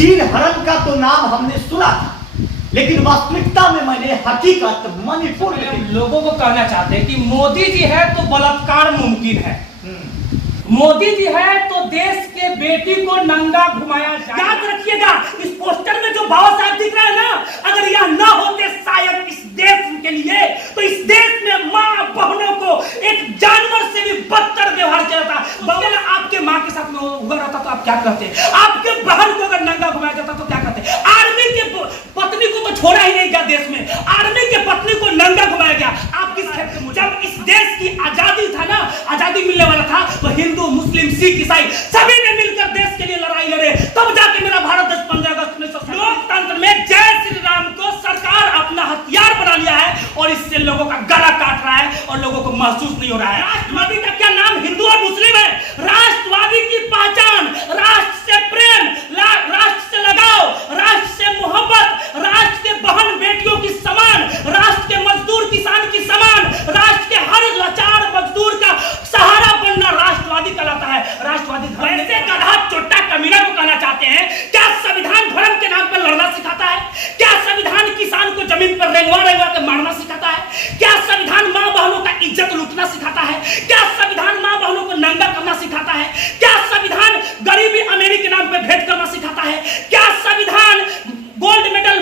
चीन हरण का तो नाम हमने सुना था, लेकिन वास्तविकता में मैंने हकीकत मणिपुर में लोगों को कहना चाहते हैं कि मोदी जी है तो बलात्कार मुमकिन है, मोदी जी है तो देश के बेटी को नंगा घुमाया जाए। याद रखिएगा, इस पोस्टर में जो बाबा साहब दिख रहा है ना, अगर यह ना होते शायद इस देश के लिए, तो इस देश में माँ बहनों को एक जानवर से भी बदतर व्यवहार किया जाता। बाबा ने आपके माँ के साथ में हुआ रहता तो आप क्या कहते? आपके बहन को अगर नंगा घुमाया जाता तो क्या कहते? आर्मी के पत्नी को तो छोड़ा ही नहीं गया देश में, आर्मी के पत्नी को नंगा घुमाया गया। आप किस क्षेत्र में? जब इस देश की आजादी था ना, आजादी मिलने वाला था, तो हिंदू मुस्लिम सिख ईसाई सभी ने मिलकर देश के लिए लड़ाई लड़े, तब जाके मेरा भारत देश 15 अगस्त 1947 लोकतंत्र में जय श्री राम को सरकार अपना हथियार बना लिया है और इससे लोगों का गला काट रहा है और लोगों को महसूस नहीं हो रहा है। राष्ट्रवादी का क्या नाम हिंदू और मुस्लिम है? राष्ट्रवादी की पहचान राष्ट्र से प्रेम, राष्ट्र से लगाव, राष्ट्र से मोहब्बत, राष्ट्र के बहन बेटियों की समान, राष्ट्र के मजदूर किसान की समान, राष्ट्र के हर लाचार मजदूर का सहारा बनना राष्ट्रवादी कहलाता है। राष्ट्रवादी ऐसे गधा चोट्टा कमीना को कहना चाहते हैं। क्या संविधान धर्म के नाम पर लड़ना सिखाता है? क्या संविधान किसान को जमीन पर रेंगवा रेंगवा के मारना सिखाता है? क्या संविधान माँ बहनों का इज्जत लूटना सिखाता है? क्या संविधान माँ बहनों को नंगा करना सिखाता है? क्या संविधान गरीबी अमीरी के नाम पर भेंट करना सिखाता है? क्या संविधान गोल्ड मेडल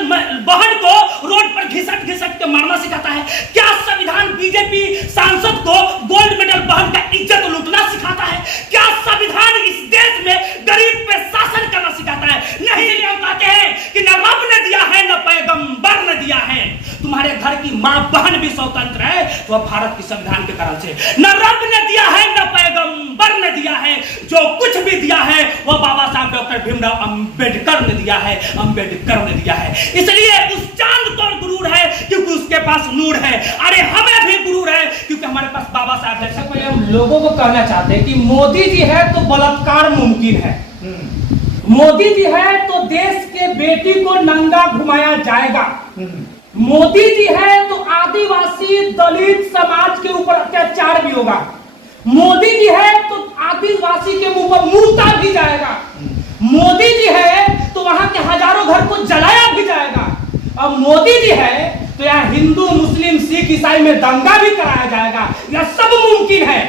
बहन को रोड पर घिसट घिसट के मारना सिखाता है? क्या संविधान बीजेपी सांसद को गोल्ड मेडल बहन का इज्जत लूटना सिखाता है? क्या संविधान इस देश में गरीब पे शासन करना सिखाता है? नहीं, ये कहते हैं कि न रब ने दिया है न पैगंबर ने दिया है। तुम्हारे घर की माँ बहन भी स्वतंत्र है तो अब भारत के संविधान के कारण से। न रब ने दिया है न पैगंबर ने दिया है, जो कुछ भी दिया है वह बाबा साहब डॉक्टर भीमराव अंबेडकर ने दिया है, अंबेडकर ने दिया है। इसलिए उस चांद को गुरूर है क्योंकि उसके पास नूर है। अरे हमें भी गुरूर है क्योंकि हमारे पास बाबा साहब है। सबसे पहले हम लोगों को कहना चाहते हैं कि मोदी जी है तो बलात्कार मुमकिन है, मोदी जी है तो देश के बेटी को नंगा घुमाया जाएगा, मोदी जी है तो आदिवासी दलित समाज के ऊपर अत्याचार भी होगा, मोदी जी है तो आदिवासी के मुंह पर मूर्ता भी जाएगा, मोदी जी है तो वहां के हजारों घर को जलाया भी जाएगा, अब मोदी जी है तो यहाँ हिंदू मुस्लिम सिख ईसाई में दंगा भी कराया जाएगा। यह सब मुमकिन है।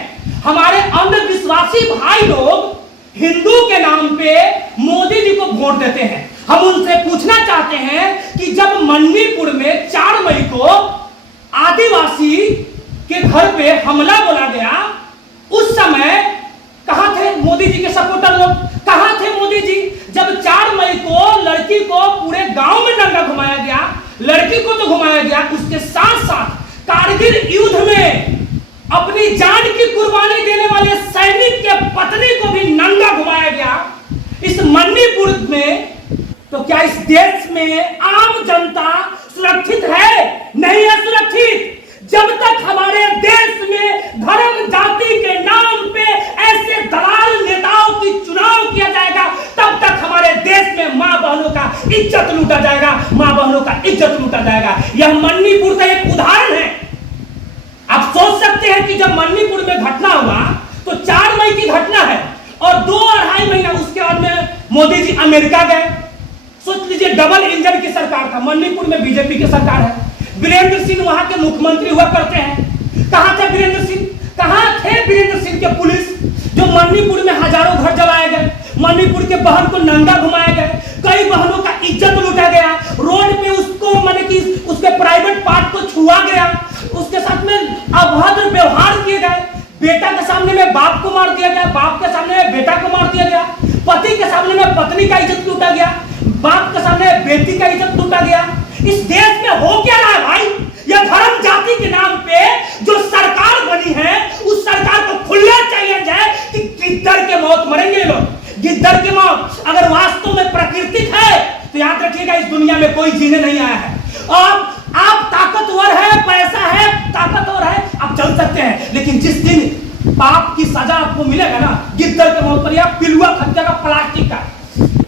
हमारे अंधविश्वासी भाई लोग हिंदू के नाम पे मोदी जी को वोट देते हैं। हम उनसे पूछना चाहते हैं कि जब मणिपुर में 4 मई को आदिवासी के घर पे हमला बोला गया, उस समय कहां थे मोदी जी के सपोर्टर लोग? कहां थे मोदी जी जब 4 मई को लड़की को पूरे गांव में नंगा घुमाया गया? लड़की को तो घुमाया गया, उसके साथ साथ कारगिल युद्ध में अपनी जान की कुर्बानी देने वाले सैनिक के पत्नी को भी नंगा घुमाया गया। इस मणिपुर में तो क्या इस देश में आम जनता सुरक्षित है? नहीं है सुरक्षित। जब तक हमारे देश में धर्म जाति के नाम पे ऐसे दलाल नेताओं की चुनाव किया जाएगा, तब तक हमारे देश में माँ बहनों का इज्जत लूटा जाएगा, माँ बहनों का इज्जत लूटा जाएगा। यह मणिपुर का एक उदाहरण है। आप सोच सकते हैं कि जब मणिपुर में घटना हुआ तो 4 मई की घटना है और 2-2.5 महीना उसके बाद में मोदी जी अमेरिका गए। सोच लीजिए, डबल इंजन की सरकार था। मणिपुर में बीजेपी की सरकार है, वीरेंद्र सिंह वहां के मुख्यमंत्री हुआ करते हैं। कहां थे वीरेंद्र सिंह? कहां थे वीरेंद्र सिंह के पुलिस जो मणिपुर में हजारों घर जलाए गए, मणिपुर के बहन को नंगा घुमाया गया, कई बहनों का इज्जत लूटा गया, रोड पे उसको माने कि उसके प्राइवेट पार्ट को छुआ गया, उसके साथ में अभद्र व्यवहार किए गए, बेटा के सामने में बाप को मार दिया गया, बाप के सामने में बेटा को मार दिया गया, पति के सामने में पत्नी का इज्जत लूटा गया, बाप के सामने बेटी का इज्जत लूटा गया। इस देश में हो क्या रहा है भाई? यह धर्म जाति के नाम पे जो सरकार बनी है, उस सरकार को खुला चैलेंज है कि गिद्दर के मौत मरेंगे लोग, गिद्दर की मौत। अगर वास्तव में प्राकृतिक है तो याद रखिएगा, इस दुनिया में कोई जीने नहीं आया है। आप ताकतवर है, पैसा है, ताकतवर है, आप चल सकते हैं, लेकिन जिस दिन पाप की सजा आपको मिलेगा ना, गिद्दर के मौत पर या पिलुआ खा जाएगा प्लास्टिक का।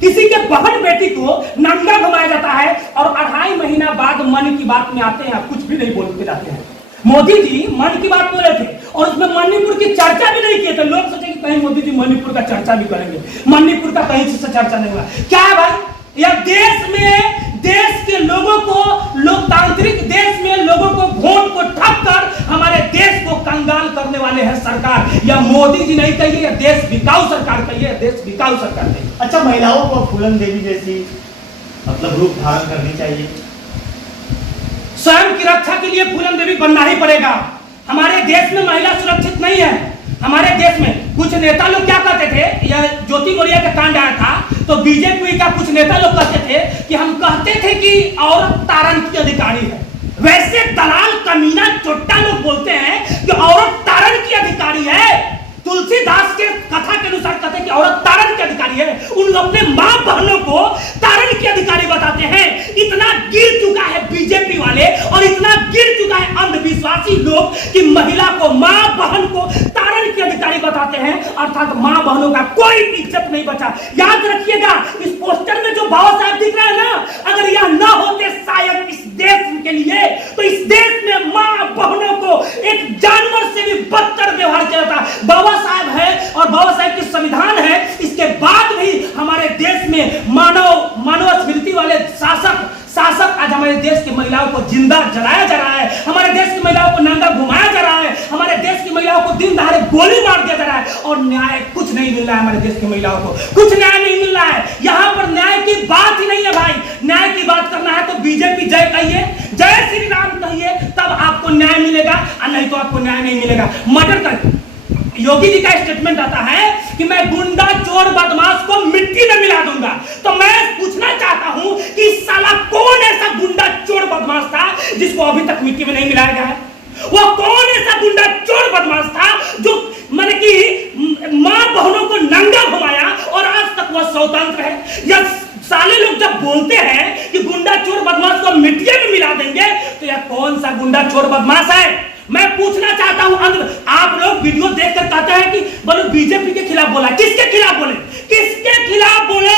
किसी के बहन बेटी को नंगा घुमाया जाता है और 2.5 महीना बाद मन की बात में आते हैं, कुछ भी नहीं बोल के जाते हैं। मोदी जी मन की बात बोले थे और उसमें मणिपुर की चर्चा भी नहीं किए थे। लोग सोचे कि कहीं मोदी जी मणिपुर का चर्चा भी करेंगे, मणिपुर का कहीं से चर्चा नहीं हुआ। क्या है भाई? या देश के लोगों को, लोकतांत्रिक देश में लोगों को वोट को ठप कर हमारे देश को कंगाल करने वाले हैं सरकार। या मोदी जी नहीं कहिए, या देश बिकाऊ सरकार कहिए, देश बिकाऊ सरकार कहिए। अच्छा, महिलाओं को फूलन देवी जैसी मतलब रूप धारण करनी चाहिए। स्वयं की रक्षा के लिए फूलन देवी बनना ही पड़ेगा। हमारे देश में महिला सुरक्षित नहीं है। हमारे देश में कुछ नेता लोग क्या कहते थे, यह ज्योति मौर्य का कांड आया था तो बीजेपी का कुछ नेता लोग कहते थे कि हम कहते थे कि औरत तारण की अधिकारी है। वैसे दलाल कमीना चोट्टा लोग बोलते हैं कि औरत तारण की अधिकारी है। तुलसीदास के कथा के अनुसार कहते हैं कि औरत तारण की अधिकारी है। उन अपने मां बहनों को तारण की अधिकारी बताते हैं। इतना गिर चुका है बीजेपी वाले और इतना गिर चुका है अंधविश्वासी लोग कि महिला को, मां बहन को तारण की अधिकारी बताते हैं, अर्थात मां बहनों का कोई इज्जत नहीं बचा। याद रखिएगा, इस पोस्टर में जो बाबा साहब दिख रहे हैं ना, अगर यह ना होते शायद इस देश के लिए, तो इस देश में मां बहनों को एक जानवर से भी बदतर व्यवहार किया जाता। बाबा साहब है और बाबा साहब की संविधान है, इसके बाद भी हमारे देश में मानव स्मृति वाले शासक आज हमारे देश की महिलाओं को जिंदा जलाया जा रहा है। हमारे देश की महिलाओं को नंगा घुमाया जा रहा है। हमारे देश की महिलाओं को दिन दहाड़े गोली मार दिया जा रहा है और न्याय कुछ नहीं मिल रहा है। हमारे देश की महिलाओं को कुछ न्याय नहीं मिल रहा है। यहाँ पर न्याय की बात ही नहीं है भाई। न्याय की बात करना है तो बीजेपी जय कहिए, जय श्री राम कहिए, तब आपको न्याय मिलेगा, और नहीं तो आपको न्याय नहीं मिलेगा। मर्डर कर योगी जी का स्टेटमेंट आता है कि मैं गुंडा चोर बदमाश को मिट्टी में मिला दूंगा। तो मैं पूछना चाहता हूं कि साला कौन ऐसा गुंडा चोर बदमाश था जिसको अभी तक मिट्टी में नहीं मिलाया गया है? वो कौन ऐसा गुंडा चोर बदमाश था जो माने कि मां बहनों को नंगा घुमाया और आज तक वह स्वतंत्र है? या साले लोग जब बोलते हैं कि गुंडा चोर बदमाश को मिट्टी में मिला देंगे, तो यह कौन सा गुंडा चोर बदमाश है? मैं पूछना चाहता हूं। आप लोग वीडियो देखकर कहते हैं कि बोलो बीजेपी के खिलाफ बोला। किसके खिलाफ बोले? किसके खिलाफ बोले?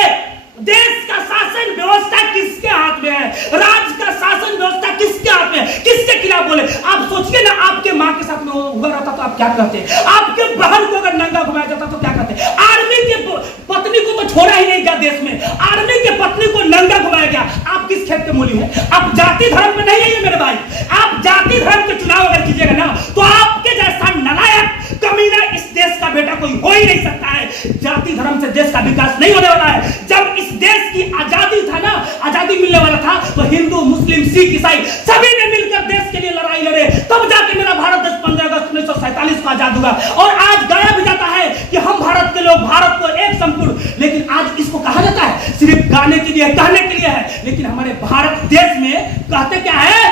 देश का शासन व्यवस्था किसके हाथ में है? राज्य का शासन व्यवस्था किसके हाथ में है? किसके खिलाफ बोले? आप सोचिए ना, आपके मां के साथ में हुआ रहता तो आप क्या कहते? आपके बहन को अगर नंगा घुमाया जाता तो क्या कहते? आर्मी के पत्नी को तो छोड़ा ही नहीं गया देश में। आर्मी के पत्नी को नंगा घुमाया गया। आप किस खेत के मूली हैं? आप जाति धर्म में नहीं है मेरे भाई। आप जाति धर्म के चुनाव अगर कीजिएगा ना, तो आपके जैसा नालायक कमीना इस देश का बेटा कोई हो ही नहीं सकता है। जाति धर्म से देश का विकास नहीं होने वाला है। जब इस देश की आजादी था ना, आजादी मिलने वाला था, तो हिंदू, मुस्लिम, सिख, ईसाई सभी ने मिलकर देश के लिए लड़ाई लड़े, तब जाके मेरा भारत देश 15 अगस्त 1947 को आजाद हुआ। और आज गाया भी जाता है कि हम भारत के लोग, भारत को एक संपूर्ण, लेकिन आज इसको कहा जाता है सिर्फ गाने के लिए, कहने के लिए है। लेकिन हमारे भारत देश में कहते क्या है?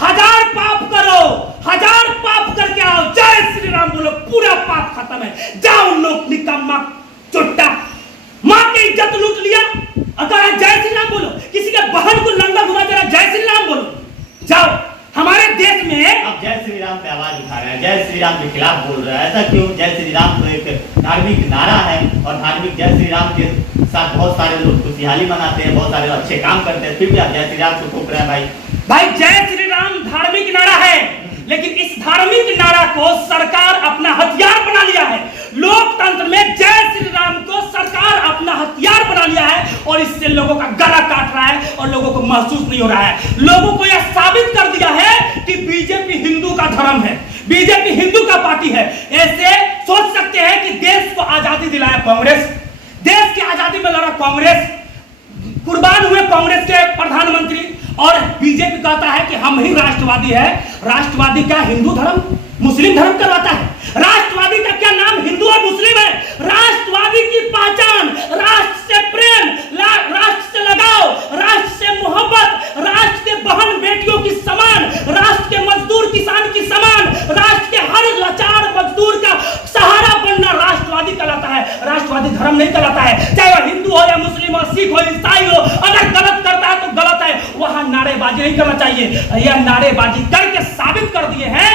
1000 पाप करो, 1000 पाप करके आओ, जय श्री राम बोलो, पूरा पाप खत्म है। जाओ लोग निकम्मा चोट्टा, मां की इज्जत लूट लिया, अगर जय श्री राम बोलो। किसी के बहन को नंगा घुमा दे रहा, जय श्री राम बोलो। जाओ। हमारे देश में अब जय श्री राम पे आवाज उठा रहा है, जय श्री राम के खिलाफ बोल रहा है। ऐसा क्यों? जय श्री राम तो एक धार्मिक नारा है और धार्मिक जय श्री राम के साथ बहुत सारे लोग खुशहाली मनाते हैं, बहुत सारे अच्छे काम करते हैं, फिर भी आप जय श्री राम को ठोक रहे हैं भाई। जय श्री राम धार्मिक नारा है, लेकिन इस धार्मिक नारा को सरकार अपना हथियार बना लिया है। लोकतंत्र में जय श्री राम को सरकार अपना हथियार बना लिया है और इससे लोगों का गला काट रहा है और लोगों को महसूस नहीं हो रहा है। लोगों को यह साबित कर दिया है कि बीजेपी हिंदू का धर्म है, बीजेपी हिंदू का पार्टी है। ऐसे सोच सकते हैं कि देश को आजादी दिलाया कांग्रेस, देश की आजादी में लड़ा कांग्रेस, कुर्बान हुए कांग्रेस के प्रधानमंत्री, और बीजेपी कहता है कि हम ही राष्ट्रवादी है। राष्ट्रवादी क्या हिंदू धर्म, मुस्लिम धर्म करवाता है? राष्ट्रवादी का क्या नाम हिंदू और मुस्लिम है? राष्ट्रवादी की पहचान राष्ट्र से प्रेम, राष्ट्र से लगाव, राष्ट्र से मोहब्बत, राष्ट्र के बहन बेटियों की समान, राष्ट्र के मजदूर किसान की समान, राष्ट्र के हर लाचार मजदूर का सहारा बनना राष्ट्रवादी कहलाता है। राष्ट्रवादी धर्म नहीं कहलाता है। चाहे वह हिंदू हो या मुस्लिम हो, सिख हो, ईसाई हो, अगर गलत करता है तो गलत है। वहां नारेबाजी नहीं करना चाहिए। यह नारेबाजी करके साबित कर दिए हैं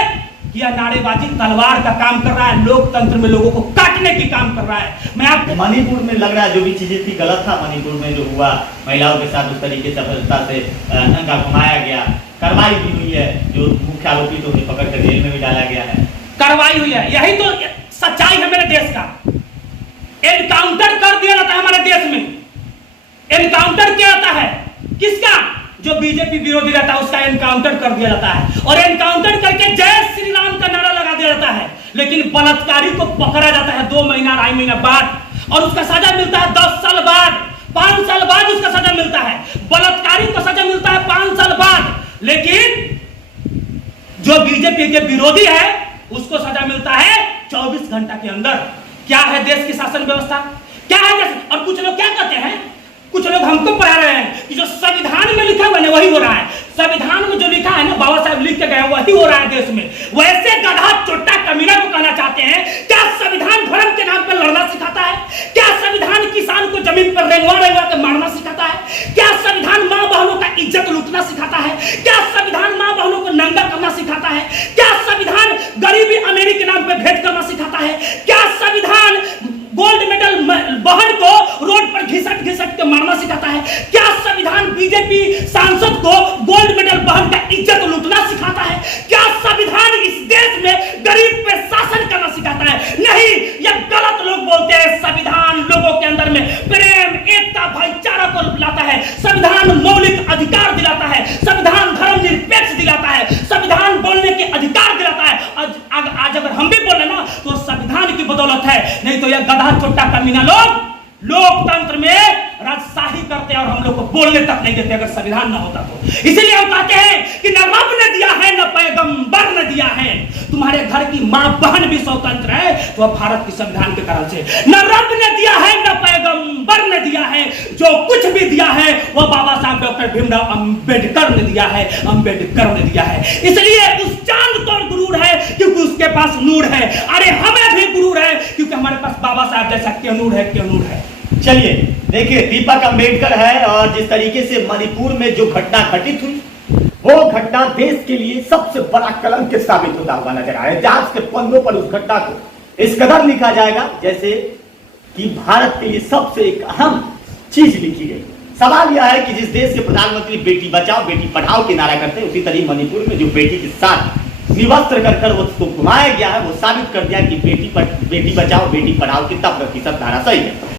कि यह नारेबाजी तलवार का काम कर रहा है, लोकतंत्र में लोगों को काटने की काम कर रहा है। मैं आपको मणिपुर में लग रहा है जो भी चीजें थी गलत था। मणिपुर में जो हुआ, महिलाओं के साथ उस तरीके से अपराधता से नंगा घुमाया गया, कार्रवाई भी हुई है, जो मुख्य आरोपी तो पकड़ कर जेल में भी डाला गया है, कार्रवाई हुई है। यही तो सच्चाई है मेरे देश का। एनकाउंटर कर दिया जाता है हमारे देश में, एनकाउंटर किया जाता है। किसका? जो बीजेपी विरोधी रहता है उसका एनकाउंटर कर दिया जाता है, और एनकाउंटर करके जय श्री राम का नारा लगा दिया जाता है। लेकिन बलात्कारी को पकड़ा जाता है 2 महीना 2.5 महीना बाद, और उसका सजा मिलता है 10 साल बाद, 5 साल बाद उसका सजा मिलता है। बलात्कारी को सजा मिलता है 5 साल बाद, लेकिन जो बीजेपी के विरोधी है उसको सजा मिलता है 24 घंटा के अंदर। क्या है देश की शासन व्यवस्था? क्या है देश? और कुछ लोग क्या कहते हैं, कुछ लोग हमको पढ़ा रहे हैं कि जो संविधान में लिखा हुआ है वही हो रहा है। संविधान में जो लिखा है ना, बाबा साहब लिख के गए वही हो रहा है देश में। वैसे गधा चोट्टा कमीना को कहना चाहते हैं, क्या संविधान धर्म के नाम पर लड़ना सिखाता है? क्या संविधान किसान को जमीन पर रेंगवा के मारना सिखाता है? क्या संविधान माँ बहनों का इज्जत लूटना सिखाता है? क्या संविधान माँ बहनों को नंगा करना सिखाता है? क्या संविधान गरीबी अमीरी के नाम पर भेंट करना सिखाता है? क्या संविधान गोल्ड मेडल बहन को रोड पर घिसट के मारना सिखाता है? क्या संविधान बीजेपी सांसद को गोल्ड मेडल बहन का इज्जत लूटना सिखाता है? क्या संविधान इस देश में गरीब पे शासन करना सिखाता है? नहीं, यह गलत लोग बोलते हैं। संविधान लोगों के अंदर में प्रेम, एकता, भाईचारा को लाता है। संविधान मौलिक अधिकार दिलाता है। संविधान धर्मनिरपेक्ष दिलाता है। संविधान बोलने के अधिकार दिलाता है। आज अगर हम भी बोले ना तो संविधान की बदौलत है, नहीं तो यह गधा चोट्टा कमीना लोग लोकतंत्र में राजशाही करते हैं और हम लोग को बोलने तक नहीं देते अगर संविधान ना होता तो। इसलिए हम कहते हैं कि न रब ने दिया है न पैगंबर ने दिया है। तुम्हारे घर की मां बहन भी स्वतंत्र है तो भारत के संविधान के कारण से। न रब ने दिया है न पैगंबर ने दिया है, जो कुछ भी दिया है वह बाबा साहब डॉक्टर भीमराव अंबेडकर ने दिया है, अंबेडकर ने दिया है। इसलिए उस चांद को गुरूर है क्योंकि उसके पास नूर है। अरे हमें भी गुरूर है क्योंकि हमारे पास बाबा साहब जैसा क्यों है। चलिए देखिए, दीपक अंबेडकर है, और जिस तरीके से मणिपुर में जो घटना घटित हुई वो घटना देश के लिए सबसे बड़ा कलंक साबित होता हुआ नजर आ रहा है। इतिहास के पन्नों पर उस घटना को इस कदर लिखा जाएगा जैसे कि भारत के लिए सबसे एक अहम चीज लिखी गई। सवाल यह है कि जिस देश के प्रधानमंत्री बेटी बचाओ बेटी पढ़ाओ के नारा करते हैं, उसी तरह मणिपुर में जो बेटी के साथ निवस्त्र कर उसको घुमाया गया है, वो साबित कर दिया कि बेटी बचाओ बेटी पढ़ाओ कितना प्रतिशत नारा सही है।